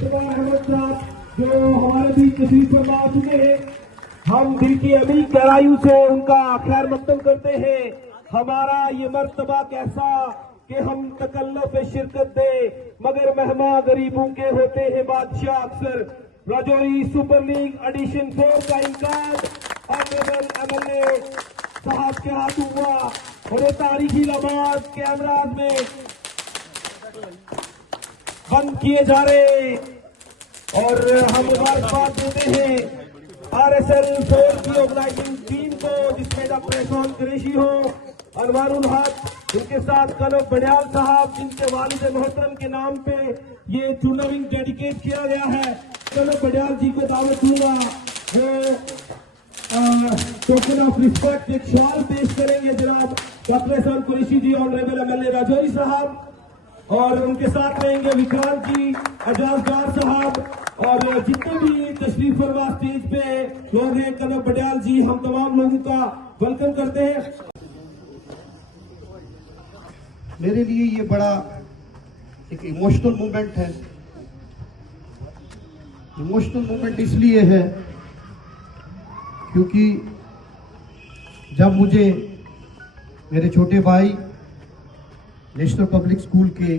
मुस्तफा अहमद साहब जो हमारे बीच तशरीफ फरमा चुके हैं, हम दिल की अमीर गहराइयों से उनका खैर मकदम करते हैं। हमारा ये मर्तबा कैसा कि हम तकल्लुफ शिरकत दे, मगर मेहमान गरीबों के होते हैं बादशाह अक्सर। राजौरी सुपर लीग एडिशन 4 का इनकाद ऑनरेबल एमएलए साहब के हाथ हुआ और ये तारीखी लम्हात कैमराज में बंद किए जा रहे और हम मुबारकबाद देते हैं RSL 4 की ऑर्गेनाइजिंग टीम को, जिसमें डॉक्टर एहसान कुरैशी हो, अनवारुल हक, उनके साथ कनब बड़ियाल साहब, जिनके वालिद मोहतरम के नाम पे ये टूर्नामेंट डेडिकेट किया गया है। कनब बड़ियाल जी को दावत दूंगा, वो टोकन ऑफ रिस्पेक्ट एक सवाल पेश करेंगे जनाब डॉक्टर एहसान कुरैशी जी, ऑनरेबल एमएलए राजौरी साहब, और उनके साथ रहेंगे विक्रांत जी, एजाज डार साहब और जितने भी तशरीफ फरमा स्टेज पे लोग हैं, कनब बड़ियाल जी, हम तमाम लोगों का वेलकम करते हैं। मेरे लिए ये बड़ा एक इमोशनल मोमेंट है। इमोशनल मोमेंट इसलिए है क्योंकि जब मुझे मेरे छोटे भाई नेशनल पब्लिक स्कूल के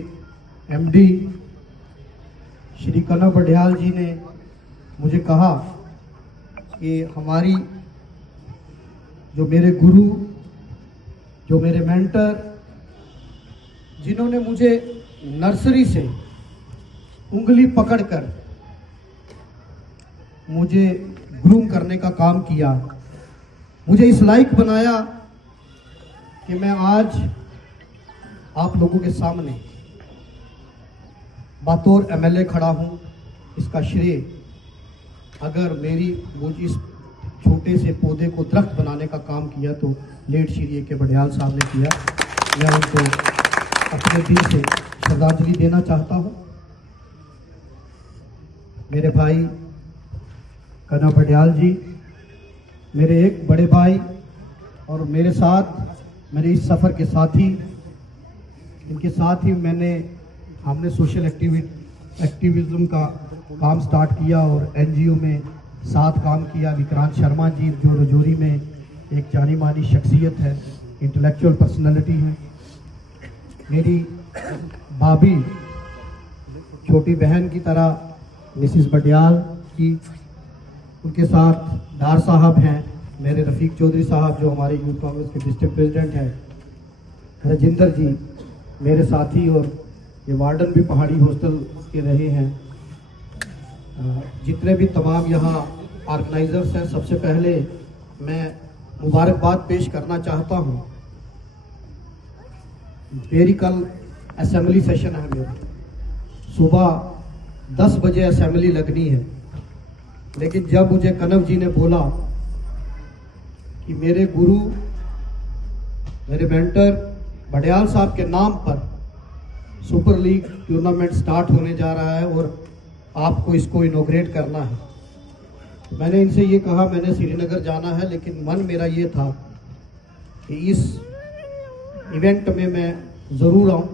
MD श्री कनब बड़ियाल जी ने मुझे कहा कि हमारी जो मेरे गुरु, जो मेरे मेंटर, जिन्होंने मुझे नर्सरी से उंगली पकड़कर मुझे ग्रूम करने का काम किया, मुझे इस लायक बनाया कि मैं आज आप लोगों के सामने बतौर MLA खड़ा हूं। इसका श्रेय अगर मुझ इस छोटे से पौधे को दरख्त बनाने का काम किया तो लेट श्री A.K. बड़ियाल साहब ने किया। मैं उनको अपने दिल से श्रद्धांजलि देना चाहता हूं। मेरे भाई कनब बड़ियाल जी मेरे एक बड़े भाई और मेरे साथ मेरे इस सफ़र के साथी, इनके साथ ही हमने सोशल एक्टिविज्म का काम स्टार्ट किया और NGO में साथ काम किया। विक्रांत शर्मा जी जो राजौरी में एक जानी मानी शख्सियत है, इंटेलेक्चुअल पर्सनालिटी है। मेरी भाभी, छोटी बहन की तरह मिसिस बड़ियाल की, उनके साथ डार साहब हैं, मेरे रफीक चौधरी साहब जो हमारे यूथ कांग्रेस के डिस्ट्रिक्ट प्रेसिडेंट हैं, राजेंद्र जी मेरे साथी, और ये वार्डन भी पहाड़ी हॉस्टल के रहे हैं। जितने भी तमाम यहाँ ऑर्गेनाइजर्स हैं, सबसे पहले मैं मुबारकबाद पेश करना चाहता हूँ। मेरी कल असेंबली सेशन है, मेरा सुबह 10 बजे असेंबली लगनी है, लेकिन जब मुझे कनब जी ने बोला कि मेरे गुरु, मेरे मेंटर बड़ियाल साहब के नाम पर सुपर लीग टूर्नामेंट स्टार्ट होने जा रहा है और आपको इसको इनॉग्रेट करना है, मैंने इनसे ये कहा मैंने श्रीनगर जाना है, लेकिन मन मेरा ये था कि इस इवेंट में मैं ज़रूर आऊँ।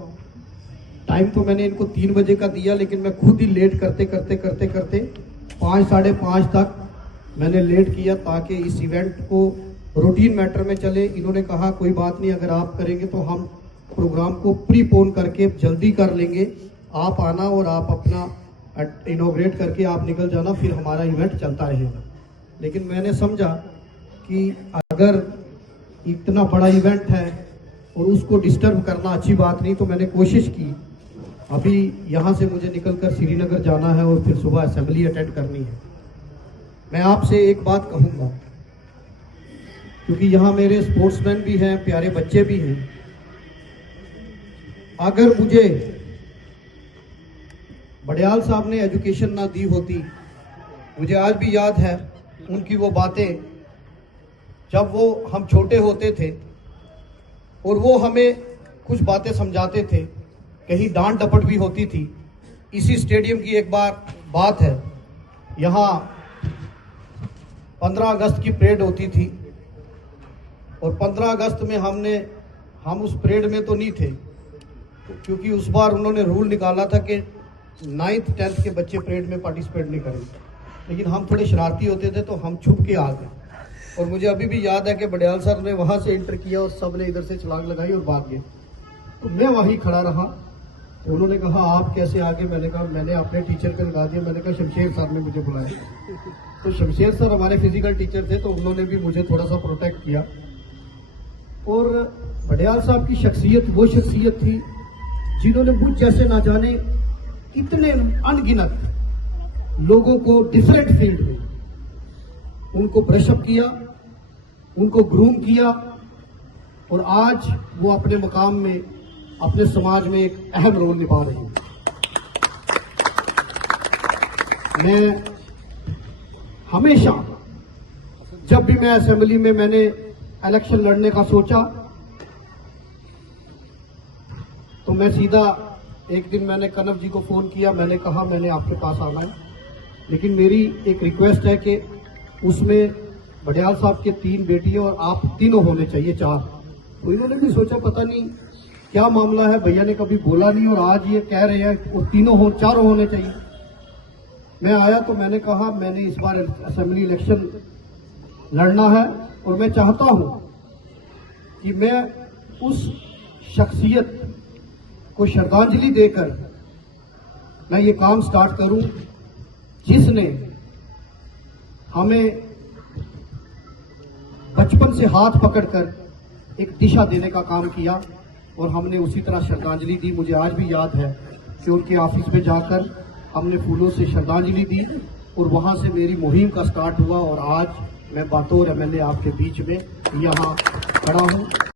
टाइम तो मैंने इनको 3 बजे का दिया, लेकिन मैं खुद ही लेट करते 5 साढ़े 5 तक मैंने लेट किया ताकि इस इवेंट को रूटीन मैटर में चले। इन्होंने कहा कोई बात नहीं, अगर आप करेंगे तो हम प्रोग्राम को प्रीपोन करके जल्दी कर लेंगे, आप आना और आप अपना इनॉग्रेट करके आप निकल जाना, फिर हमारा इवेंट चलता रहेगा। लेकिन मैंने समझा कि अगर इतना बड़ा इवेंट है और उसको डिस्टर्ब करना अच्छी बात नहीं, तो मैंने कोशिश की। अभी यहाँ से मुझे निकलकर श्रीनगर जाना है और फिर सुबह असेंबली अटेंड करनी है। मैं आपसे एक बात कहूँगा, क्योंकि यहाँ मेरे स्पोर्ट्समैन भी हैं, प्यारे बच्चे भी हैं, अगर मुझे बड़ियाल साहब ने एजुकेशन ना दी होती, मुझे आज भी याद है उनकी वो बातें, जब वो हम छोटे होते थे और वो हमें कुछ बातें समझाते थे, कहीं डांट डपट भी होती थी। इसी स्टेडियम की एक बार बात है, यहाँ 15 अगस्त की परेड होती थी और 15 अगस्त में हम उस परेड में तो नहीं थे, क्योंकि उस बार उन्होंने रूल निकाला था कि 9th 10th के बच्चे परेड में पार्टिसिपेट नहीं करेंगे, लेकिन हम थोड़े शरारती होते थे तो हम छुप के आ गए। और मुझे अभी भी याद है कि बडियाल सर ने वहां से एंटर किया और सब ने इधर से छलांग लगाई और भाग गए। तो मैं वहीं खड़ा रहा, तो उन्होंने कहा आप कैसे आगे? मैंने कहा मैंने अपने टीचर को लगा दिया। मैंने कहा शमशेर सर ने मुझे बुलाया। तो शमशेर सर हमारे फिजिकल टीचर थे, तो उन्होंने भी मुझे थोड़ा सा प्रोटेक्ट किया। और बडियाल साहब की शख्सियत वो शख्सियत थी जिन्होंने मुझ जैसे ना जाने इतने अनगिनत लोगों को डिफरेंट फील्ड में उनको ब्रशअप किया, उनको ग्रूम किया, और आज वो अपने मकाम में अपने समाज में एक अहम रोल निभा रहे हैं। मैं हमेशा जब भी मैं असेंबली में मैंने इलेक्शन लड़ने का सोचा, तो मैं सीधा एक दिन मैंने कनव जी को फोन किया। मैंने कहा मैंने आपके पास आना है, लेकिन मेरी एक रिक्वेस्ट है कि उसमें बडियाल साहब के 3 बेटियां और आप तीनों होने चाहिए, 4। तो इन्होंने भी सोचा पता नहीं क्या मामला है, भैया ने कभी बोला नहीं और आज ये कह रहे हैं वो 4 होने चाहिए। मैं आया तो मैंने कहा मैंने इस बार असेंबली इलेक्शन लड़ना है और मैं चाहता हूं कि मैं उस शख्सियत को श्रद्धांजलि देकर मैं ये काम स्टार्ट करूं जिसने हमें बचपन से हाथ पकड़कर एक दिशा देने का काम किया और हमने उसी तरह श्रद्धांजलि दी। मुझे आज भी याद है कि उनके ऑफिस में जाकर हमने फूलों से श्रद्धांजलि दी और वहां से मेरी मुहिम का स्टार्ट हुआ और आज मैं बतौर एमएलए आपके बीच में यहां खड़ा हूं।